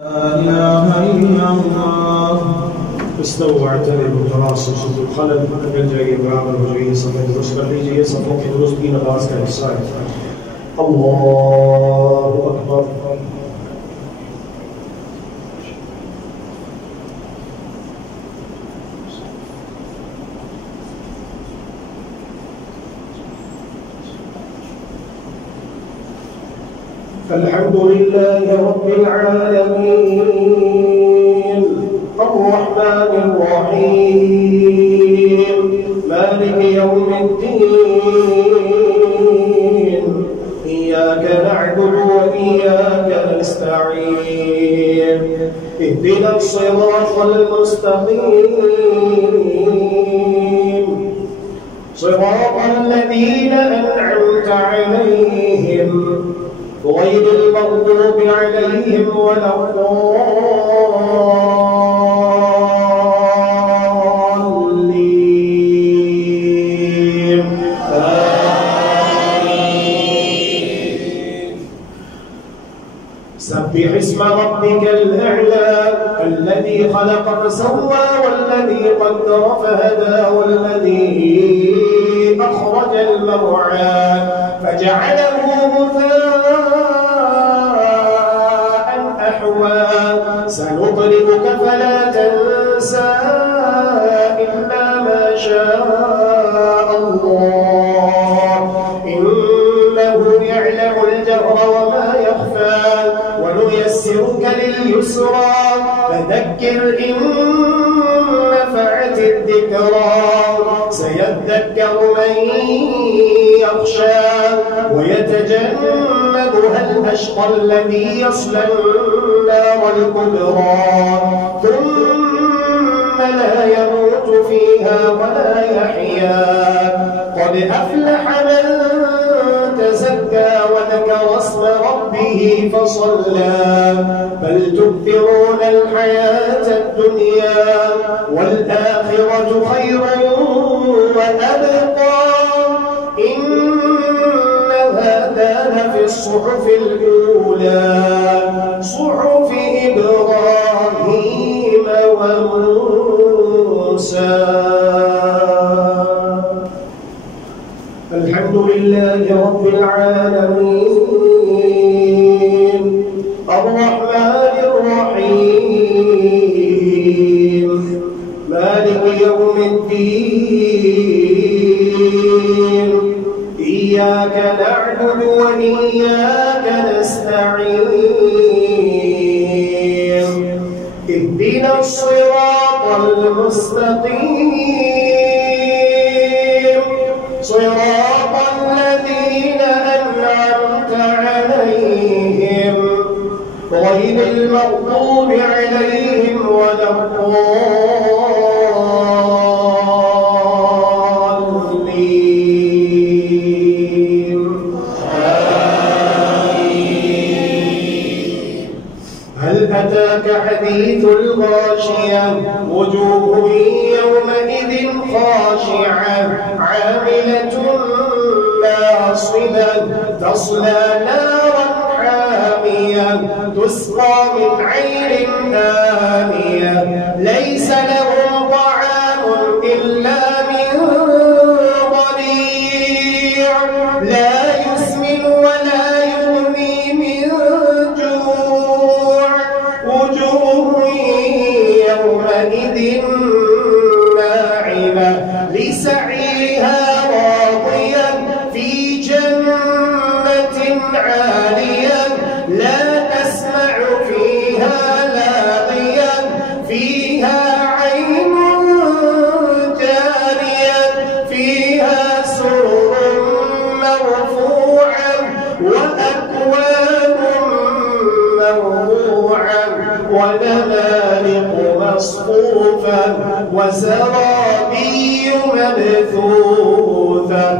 لا إله إلا الله. استووا واعتدلوا تراصوا سدوا خلل मिल जाइए बराबर हो जाइए समय दुरुस्त कर लीजिए सफों की दुरुस्त की नमाज का हिस्सा है। अल्लाहु अकबर। अल्हम्दुलिल्लाहि रब्बिल आलमीन अर्रहमानिर रहीम मालिकि यौमिद्दीन इय्याका नअबुदु व इय्याका नस्तईन इहदिनास सिरातल मुस्तक़ीम सिरातल लज़ीना अन'अमता अलैहिम غير المغضوب عليهم ولا الضالين آمين. سبح اسم ربك الأعلى الذي خلق فسوى والذي قدر فهدى والذي أخرج المرعى فجعله غثاء أحوى سنقرئك فلا تنسى إلا ما شاء الله إنه يعلم الجهر وما يخفى ونيسرك لليسرى فذكر إن نفعت الذكرى سيذكر من يخشى ويتجنبها الأشقى الذي يصلى النار الكبرى ثم لا يموت فيها ولا يحيا قد أفلح من تزكى وذكر اسم ربه فصلى بل تؤثرون الحياة الدنيا والآخرة خير وأبقى إن هذا لفي الصحف الأولى صحف إبراهيم وموسى. الحمد لله رب العالمين الرحمن الرحيم مالك يوم الدين إياك نعبد وإياك نستعين اهدنا الصراط المستقيم صراط الذين أنعمت عليهم غير المغضوب عليهم ولا الضالين آمين. هل أتاك حديث الغاشية وجوه يومئذ خاشعة عاملة ناصبة تصلى نارا حامية تسقى من عين آنية ليس لهم طعام إلا من ضريع لا يسمن ولا يغني من جوع وجوه يومئذ ناعمة لسعيها راضية في جنة عالية لا تسمع فيها لاغية فيها عين جارية فيها سرر مرفوعة وأكواب موضوعة ونمارق مصفوفة وزرابي مبثوثة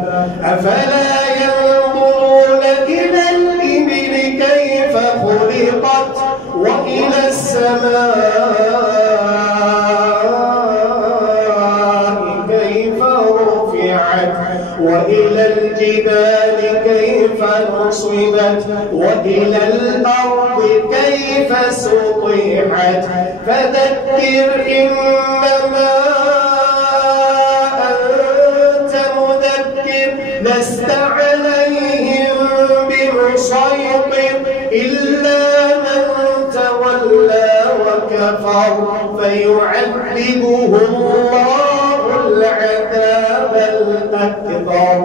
أفلا ينظرون إلى الإبل كيف خلقت وإلى السماء كيف رفعت وإلى الجبال كيف نصبت وإلى الأرض كيف سطحت وضحت فذكر إنما أنت مذكر لست عليهم بمسيطر إلا من تولى وكفر فيعذبه الله العذاب الأكبر.